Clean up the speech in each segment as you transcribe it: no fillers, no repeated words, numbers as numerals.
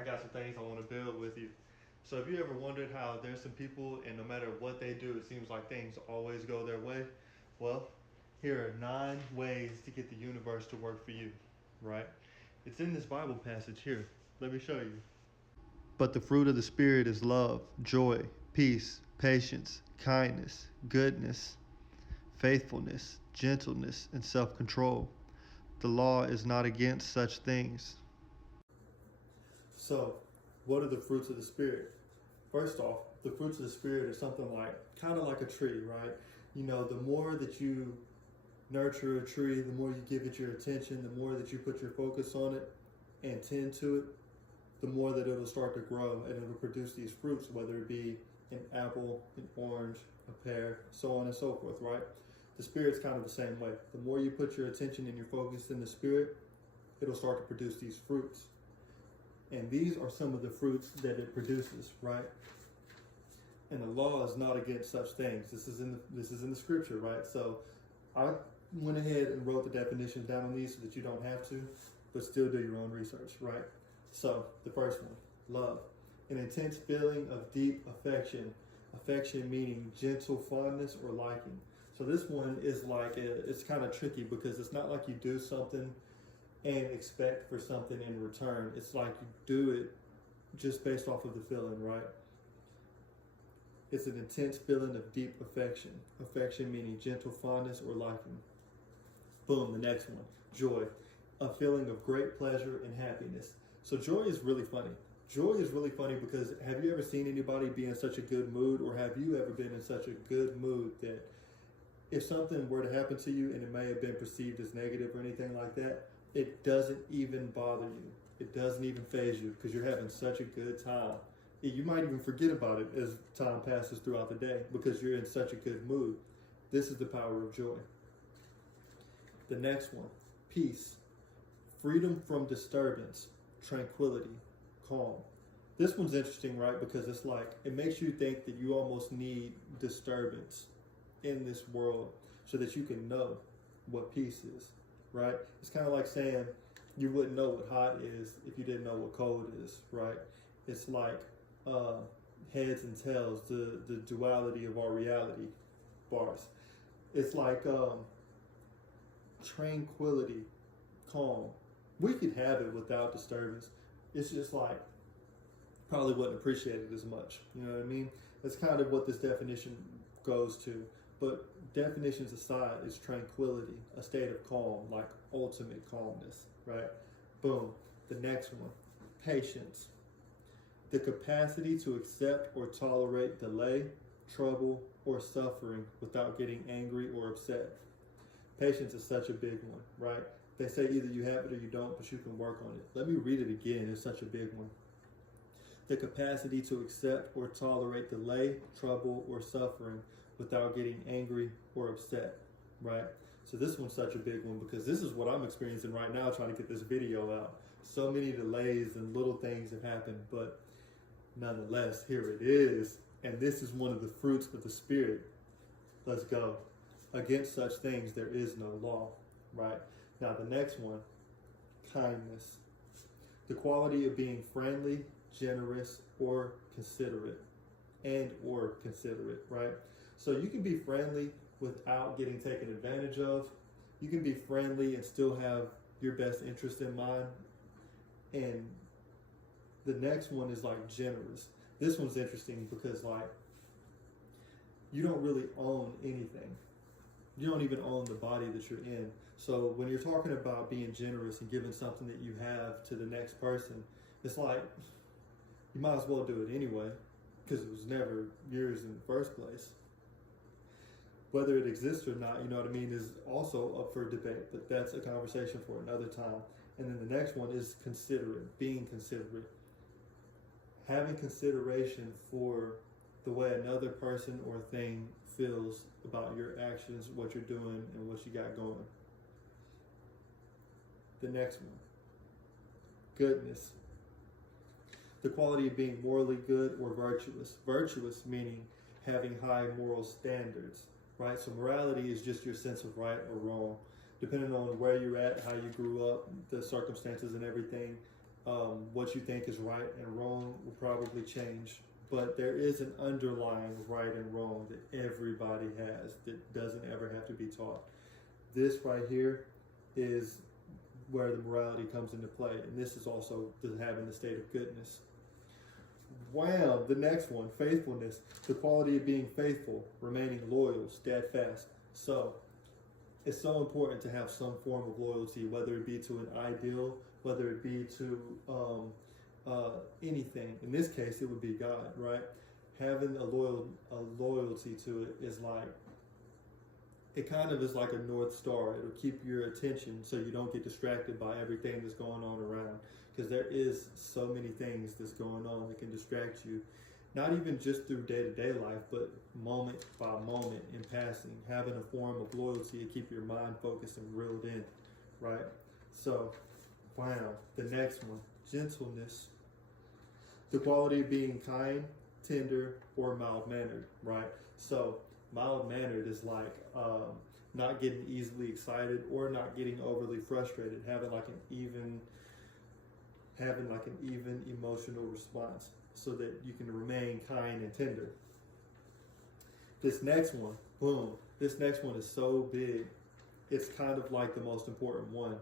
I got some things I want to build with you. So, have you ever wondered how there's some people, and no matter what they do, it seems like things always go their way? Well, here are 9 ways to get the universe to work for you, right? It's in this Bible passage here. Let me show you. But the fruit of the Spirit is love, joy, peace, patience, kindness, goodness, faithfulness, gentleness, and self control. The law is not against such things. So, what are the fruits of the Spirit? First off, the fruits of the Spirit are something like, kind of like a tree, right? You know, the more that you nurture a tree, the more you give it your attention, the more that you put your focus on it and tend to it, the more that it'll start to grow and it'll produce these fruits, whether it be an apple, an orange, a pear, so on and so forth, right? The Spirit's kind of the same way. The more you put your attention and your focus in the Spirit, it'll start to produce these fruits. And these are some of the fruits that it produces, right? And the law is not against such things. This is in the scripture, right? So I went ahead and wrote the definitions down on these so that you don't have to, but still do your own research, right? So the first one, love. An intense feeling of deep affection. Affection meaning gentle fondness or liking. So this one is like, it's kind of tricky because it's not like you do something and expect for something in return. It's like you do it just based off of the feeling, right? It's an intense feeling of deep affection. Affection meaning gentle fondness or liking. Boom, the next one, joy. A feeling of great pleasure and happiness. So joy is really funny. Joy is really funny because have you ever seen anybody be in such a good mood, or have you ever been in such a good mood that if something were to happen to you and it may have been perceived as negative or anything like that, it doesn't even bother you. It doesn't even faze you because you're having such a good time. You might even forget about it as time passes throughout the day because you're in such a good mood. This is the power of joy. The next one, peace. Freedom from disturbance, tranquility, calm. This one's interesting, right? Because it's like, it makes you think that you almost need disturbance in this world so that you can know what peace is, right? It's kind of like saying you wouldn't know what hot is if you didn't know what cold is, right? It's like heads and tails, the duality of our reality bars. It's like tranquility, calm. We could have it without disturbance. It's just like probably wouldn't appreciate it as much. You know what I mean? That's kind of what this definition goes to. But definitions aside, is tranquility, a state of calm, like ultimate calmness, right? Boom. The next one, patience. The capacity to accept or tolerate delay, trouble, or suffering without getting angry or upset. Patience is such a big one, right? They say either you have it or you don't, but you can work on it. Let me read it again. It's such a big one. The capacity to accept or tolerate delay, trouble, or suffering without getting angry or upset, right? So this one's such a big one because this is what I'm experiencing right now trying to get this video out. So many delays and little things have happened, but nonetheless, here it is. And this is one of the fruits of the Spirit. Let's go. Against such things, there is no law, right? Now, the next one, kindness. The quality of being friendly, generous, or considerate, right? So you can be friendly without getting taken advantage of. You can be friendly and still have your best interest in mind. And the next one is like generous. This one's interesting because like you don't really own anything. You don't even own the body that you're in. So when you're talking about being generous and giving something that you have to the next person, it's like you might as well do it anyway because it was never yours in the first place. Whether it exists or not, you know what I mean, is also up for debate, but that's a conversation for another time. And then the next one is considerate, being considerate. Having consideration for the way another person or thing feels about your actions, what you're doing, and what you got going. The next one, goodness. The quality of being morally good or virtuous. Virtuous meaning having high moral standards, right? So morality is just your sense of right or wrong. Depending on where you're at, how you grew up, the circumstances and everything, What you think is right and wrong will probably change. But there is an underlying right and wrong that everybody has that doesn't ever have to be taught. This right here is where the morality comes into play. And this is also having the state of goodness. Wow, the next one, faithfulness, the quality of being faithful, remaining loyal, steadfast. So, it's so important to have some form of loyalty, whether it be to an ideal, whether it be to anything. In this case, it would be God, right? Having a loyalty to it is like, it kind of is like a North Star. It'll keep your attention so you don't get distracted by everything that's going on around. Because there is so many things that's going on that can distract you, not even just through day-to-day life, but moment by moment in passing. Having a form of loyalty to keep your mind focused and reeled in, right? So, wow, the next one, gentleness. The quality of being kind, tender, or mild-mannered, right? So, mild-mannered is like not getting easily excited or not getting overly frustrated, having like an even emotional response so that you can remain kind and tender. This next one, boom, this next one is so big. It's kind of like the most important one.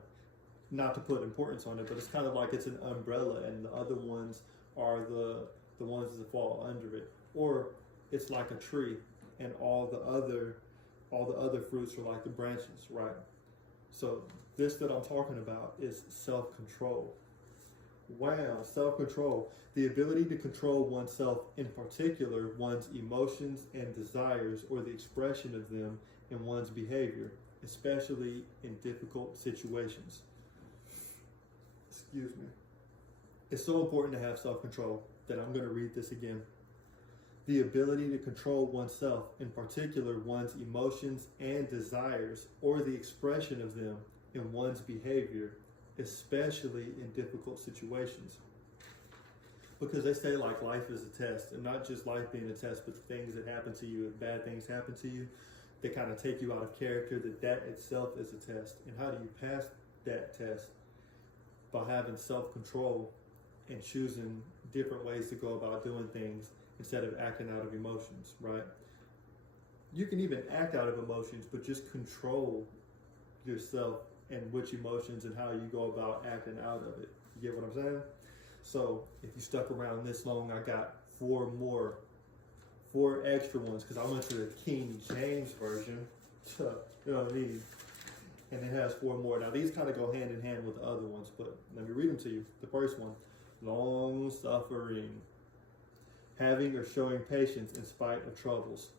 Not to put importance on it, but it's kind of like it's an umbrella and the other ones are the ones that fall under it. Or it's like a tree and all the other fruits are like the branches, right? So this that I'm talking about is self-control. Wow, self-control. The ability to control oneself, in particular, one's emotions and desires, or the expression of them in one's behavior, especially in difficult situations. Excuse me. It's so important to have self-control that I'm going to read this again. The ability to control oneself, in particular, one's emotions and desires, or the expression of them in one's behavior, especially in difficult situations. Because they say like life is a test, and not just life being a test, but the things that happen to you, if bad things happen to you, they kind of take you out of character, that itself is a test. And how do you pass that test? By having self-control and choosing different ways to go about doing things instead of acting out of emotions, right? You can even act out of emotions, but just control yourself and which emotions and how you go about acting out of it. You get what I'm saying? So if you stuck around this long, I got four extra ones because I went to the King James Version. You know what I mean? And it has four more. Now these kind of go hand in hand with the other ones, but let me read them to you. The first one, long suffering. Having or showing patience in spite of troubles.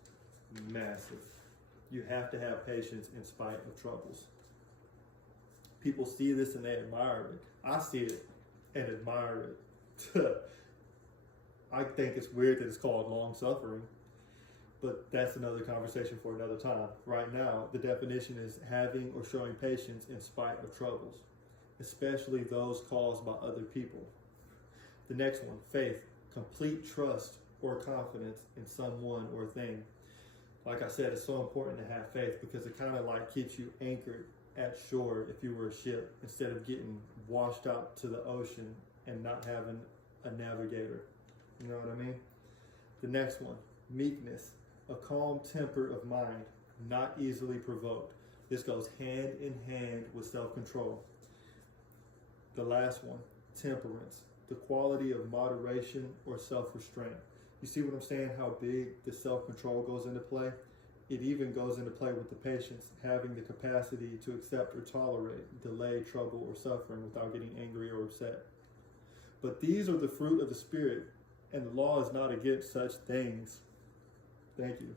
Massive. You have to have patience in spite of troubles. People see this and they admire it. I see it and admire it. I think it's weird that it's called long suffering, but that's another conversation for another time. Right now, the definition is having or showing patience in spite of troubles, especially those caused by other people. The next one, faith, complete trust or confidence in someone or thing. Like I said, it's so important to have faith because it kind of like keeps you anchored at shore if you were a ship instead of getting washed out to the ocean and not having a navigator. You know what I mean? The next one, meekness, a calm temper of mind, not easily provoked. This goes hand in hand with self-control. The last one, temperance, the quality of moderation or self-restraint. You see what I'm saying? How big the self-control goes into play? It even goes into play with the patience, having the capacity to accept or tolerate delay, trouble, or suffering without getting angry or upset. But these are the fruit of the Spirit, and the law is not against such things. Thank you.